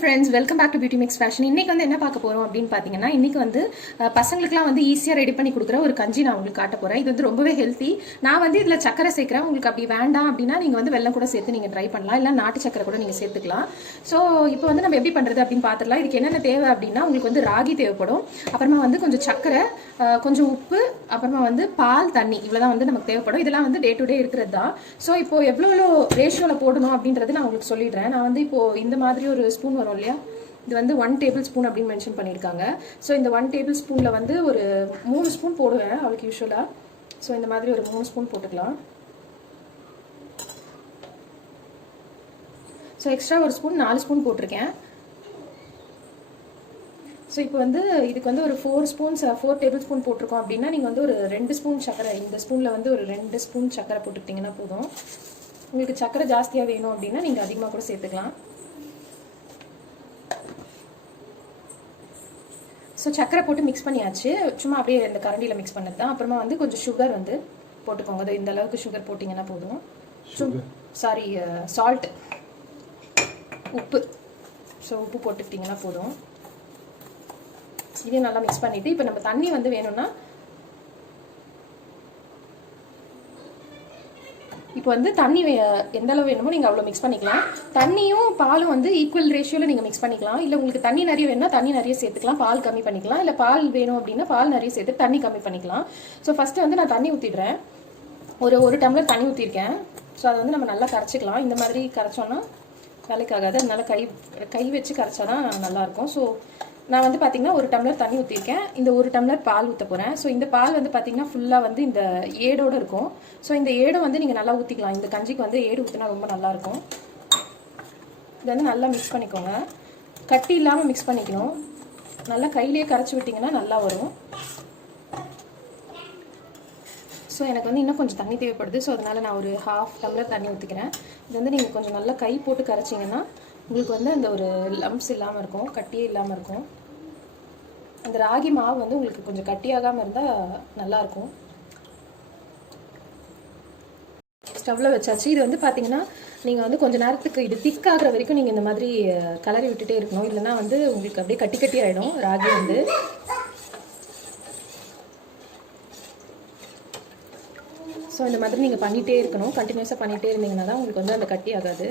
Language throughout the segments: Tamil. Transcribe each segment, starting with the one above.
Friends, welcome back to beauty mix fashion. இன்னைக்கு வந்து என்ன பார்க்க போறோம் அப்படின்னு பார்த்தீங்கன்னா, இன்னைக்கு வந்து பசங்களுக்குலாம் வந்து ஈஸியாக ரெடி பண்ணி கொடுக்குற ஒரு கஞ்சி நான் உங்களுக்கு காட்ட போறேன். இது வந்து ரொம்பவே ஹெல்த்தி. நான் வந்து இதில் சக்கரை சேர்க்குறேன். உங்களுக்கு அப்படி வேண்டாம் அப்படின்னா நீங்கள் வந்து வெல்லம் கூட சேர்த்து நீங்கள் ட்ரை பண்ணலாம், இல்லை நாட்டு சக்கரை கூட நீங்கள் சேர்த்துக்கலாம். ஸோ இப்போ வந்து நம்ம எப்படி பண்ணுறது அப்படின்னு பார்த்துடலாம். இதுக்கு என்னென்ன தேவை அப்படின்னா, உங்களுக்கு வந்து ராகி தேவைப்படும், அப்புறமா வந்து கொஞ்சம் சக்கரை, கொஞ்சம் உப்பு, அப்புறமா வந்து பால், தண்ணி, இவ்வளோதான் வந்து நமக்கு தேவைப்படும். இதெல்லாம் வந்து டே டு டே இருக்கிறது தான். ஸோ இப்போ எவ்வளோ ரேஷியோவில் போடணும் அப்படின்றது நான் உங்களுக்கு சொல்லிடுறேன். நான் வந்து இப்போ இந்த மாதிரி ஒரு ஸ்பூன் வரும் இல்லையா, இது வந்து 1 டேபிள் ஸ்பூன் அப்படின்னு மென்ஷன் பண்ணியிருக்காங்க. ஸோ இந்த 1 டேபிள் ஸ்பூனில் வந்து ஒரு 3 ஸ்பூன் போடுவேன் அவளுக்கு யூஸ்வலாக. ஸோ இந்த மாதிரி ஒரு 3 ஸ்பூன் போட்டுக்கலாம். ஸோ எக்ஸ்ட்ரா ஒரு ஸ்பூன் 4 ஸ்பூன் போட்டிருக்கேன். ஸோ இப்போ வந்து இதுக்கு வந்து ஒரு 4 டேபிள் ஸ்பூன் போட்டிருக்கோம் அப்படின்னா நீங்கள் வந்து ஒரு 2 ஸ்பூன் சக்கரை, இந்த ஸ்பூனில் வந்து ஒரு 2 ஸ்பூன் சக்கரை போட்டுக்கிட்டிங்கன்னா போதும். உங்களுக்கு சக்கரை ஜாஸ்தியாக வேணும் அப்படின்னா நீங்கள் அதிகமாக கூட சேர்த்துக்கலாம். ஸோ சக்கரை போட்டு மிக்ஸ் பண்ணியாச்சு. சும்மா அப்படியே இந்த கரண்டியில் மிக்ஸ் பண்ணது தான். அப்புறமா வந்து கொஞ்சம் சுகர் வந்து போட்டுக்கோங்க. அது இந்த அளவுக்கு சுகர் போட்டிங்கன்னா போதும். சாரி, சால்ட், உப்பு. ஸோ உப்பு போட்டுக்கிட்டிங்கன்னா போதும். இதையும் நல்லா மிக்ஸ் பண்ணிவிட்டு இப்போ நம்ம தண்ணி வந்து வேணும்னா, இப்போ வந்து தண்ணி எந்த அளவு வேணுமோ நீங்கள் அவ்வளோ மிக்ஸ் பண்ணிக்கலாம். தண்ணியும் பாலும் வந்து ஈக்குவல் ரேஷியோவில் நீங்கள் மிக்ஸ் பண்ணிக்கலாம். இல்லை உங்களுக்கு தண்ணி நிறைய வேணும்னா தண்ணி நிறைய சேர்த்துக்கலாம், பால் கம்மி பண்ணிக்கலாம். இல்லை பால் வேணும் அப்படின்னா பால் நிறைய சேர்த்து தண்ணி கம்மி பண்ணிக்கலாம். ஸோ ஃபஸ்ட்டு வந்து நான் தண்ணி ஊற்றிடுறேன். ஒரு டம்ளர் தண்ணி ஊற்றிருக்கேன். ஸோ அதை வந்து நம்ம நல்லா கரைச்சிக்கலாம். இந்த மாதிரி கரைச்சோன்னா வேலைக்காகாது, அதனால கை வச்சு கரைச்சோன்னா நல்லாயிருக்கும். ஸோ நான் வந்து பார்த்தீங்கன்னா 1 டம்ளர் தண்ணி ஊற்றிருக்கேன். இந்த 1 டம்ளர் பால் ஊற்ற போகிறேன். ஸோ இந்த பால் வந்து பார்த்தீங்கன்னா ஃபுல்லாக வந்து இந்த ஏடோடு இருக்கும். ஸோ இந்த ஏடை வந்து நீங்கள் நல்லா ஊற்றிக்கலாம். இந்த கஞ்சிக்கு வந்து ஏடு ஊற்றினா ரொம்ப நல்லாயிருக்கும். இதை வந்து நல்லா மிக்ஸ் பண்ணிக்கோங்க. கட்டி இல்லாமல் மிக்ஸ் பண்ணிக்கணும். நல்லா கையிலேயே கரைச்சி விட்டிங்கன்னா நல்லா வரும். ஸோ எனக்கு வந்து இன்னும் கொஞ்சம் தண்ணி தேவைப்படுது. ஸோ அதனால் நான் ஒரு 1/2 டம்ளர் தண்ணி ஊற்றிக்கிறேன். இது வந்து நீங்கள் கொஞ்சம் நல்லா கை போட்டு கரைச்சிங்கன்னா உங்களுக்கு வந்து அந்த ஒரு லம்ப்ஸ் இல்லாமல் இருக்கும், கட்டியே இல்லாமல் இருக்கும். அந்த ராகி மாவு வந்து உங்களுக்கு கொஞ்சம் கட்டியாகாமல் இருந்தால் நல்லாயிருக்கும். ஸ்டவ்வில் வச்சாச்சு. இது வந்து பார்த்தீங்கன்னா நீங்கள் வந்து கொஞ்சம் நேரத்துக்கு இது திக்காகிற வரைக்கும் நீங்கள் இந்த மாதிரி கலரி விட்டுட்டே இருக்கணும். இல்லைன்னா வந்து உங்களுக்கு அப்படியே கட்டி கட்டி ஆகிடும் ராகி வந்து. ஸோ இந்த மாதிரி நீங்கள் பண்ணிகிட்டே இருக்கணும். கண்டினியூஸாக பண்ணிகிட்டே இருந்தீங்கன்னா தான் உங்களுக்கு வந்து அந்த கட்டி ஆகாது.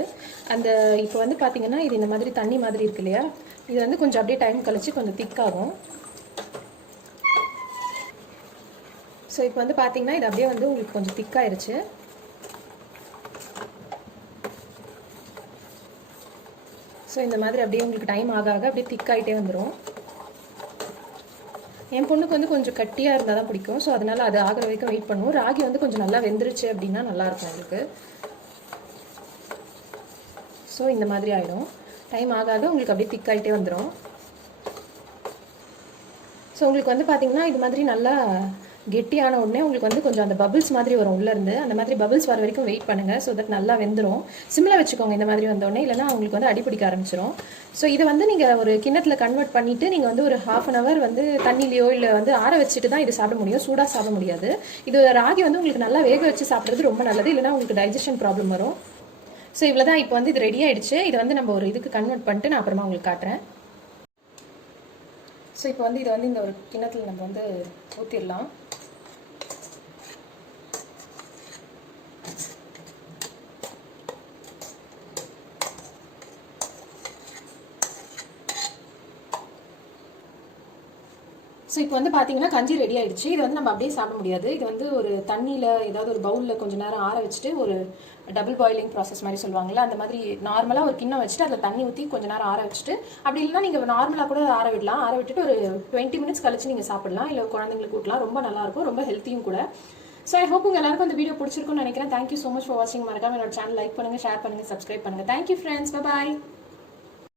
அந்த இப்போ வந்து பார்த்தீங்கன்னா இது இந்த மாதிரி தண்ணி மாதிரி இருக்கு இல்லையா, இது வந்து கொஞ்சம் அப்படியே டைம் கழிச்சு கொஞ்சம் திக்காகும். ஸோ இப்போ வந்து பார்த்தீங்கன்னா இது அப்படியே வந்து உங்களுக்கு கொஞ்சம் திக்காயிருச்சு. ஸோ இந்த மாதிரி அப்படியே உங்களுக்கு டைம் ஆக ஆக அப்படியே திக்காயிட்டே வந்துடும். என் பொண்ணுக்கு வந்து கொஞ்சம் கட்டியாக இருந்தால் தான் பிடிக்கும். ஸோ அதனால் அது ஆகிற வரைக்கும் வெயிட் பண்ணுவோம். ராகி வந்து கொஞ்சம் நல்லா வெந்துருச்சு அப்படின்னா நல்லாயிருக்கும் உங்களுக்கு. ஸோ இந்த மாதிரி ஆகிடும். டைம் ஆகாத உங்களுக்கு அப்படியே திக்காயிட்டே வந்துடும். ஸோ உங்களுக்கு வந்து பார்த்தீங்கன்னா இது மாதிரி நல்லா கெட்டியான உடனே உங்களுக்கு வந்து கொஞ்சம் அந்த பபிள்ஸ் மாதிரி வரும் உள்ளேருந்து. அந்த மாதிரி பபிள்ஸ் வர வரைக்கும் வெயிட் பண்ணுங்கள். ஸோ தட் நல்லா வெந்துடும். சிம்மில் வச்சுக்கோங்க இந்த மாதிரி வந்தோடனே, இல்லைனா உங்களுக்கு வந்து அடிப்பிடிக்க ஆரம்பிச்சிடும். ஸோ இதை வந்து நீங்கள் ஒரு கிண்ணத்தில் கன்வெர்ட் பண்ணிவிட்டு நீங்கள் வந்து ஒரு 1/2 hour வந்து தண்ணிலையோ இல்லை வந்து ஆற வச்சுட்டு தான் இது சாப்பிட முடியும். சூடாக சாப்பிட முடியாது. இது ராகி வந்து உங்களுக்கு நல்லா வேக வச்சு சாப்பிட்றது ரொம்ப நல்லது. இல்லைனா உங்களுக்கு டைஜஷன் ப்ராப்ளம் வரும். ஸோ இவ்வளோ தான். இப்போ வந்து இது ரெடி ஆகிடுச்சு. இதை வந்து நம்ம ஒரு இதுக்கு கன்வெர்ட் பண்ணிட்டு நான் அப்புறமா உங்களுக்கு காட்டுறேன். ஸோ இப்போ வந்து இதை வந்து இந்த ஒரு கிண்ணத்தில் நம்ம வந்து ஊற்றிடலாம். ஸோ இப்போ வந்து பார்த்தீங்கன்னா கஞ்சி ரெடி ஆகிடுச்சு. இது வந்து நம்ம அப்படியே சாப்பிட முடியாது. இது வந்து ஒரு தண்ணியில் ஏதாவது ஒரு பவுலில் கொஞ்சம் நேரம் ஆற வச்சுட்டு, ஒரு டபுள் பாயிலிங் ப்ராசஸ் மாதிரி சொல்லுவாங்கள்ல, அந்த மாதிரி நார்மலாக ஒரு கிண்ணம் வச்சுட்டு அதில் தண்ணி ஊற்றி கொஞ்சம் நேரம் ஆற வச்சுட்டு, அப்படி இல்லைனா நீங்கள் நார்மலாக கூட ஆற விடலாம். ஆற விட்டுட்டு ஒரு 20 minutes கழிச்சு நீங்கள் சாப்பிடலாம். இல்லை குழந்தைங்களுக்கு ஊட்டலாம். ரொம்ப நல்லாயிருக்கும், ரொம்ப ஹெல்த்தியும் கூட. ஸோ ஐ ஹோப் உங்கள் எல்லாருக்கும் இந்த வீடியோ பிடிச்சிருக்குன்னு நினைக்கிறேன். தேங்க்யூ ஸோ மச் ஃபார் வாட்சிங். மறக்காம என்னோட சேனல் லைக் பண்ணுங்கள், ஷேர் பண்ணுங்கள், சப்ஸ்கிரைப் பண்ணுங்கள். Thank you friends. பாய்.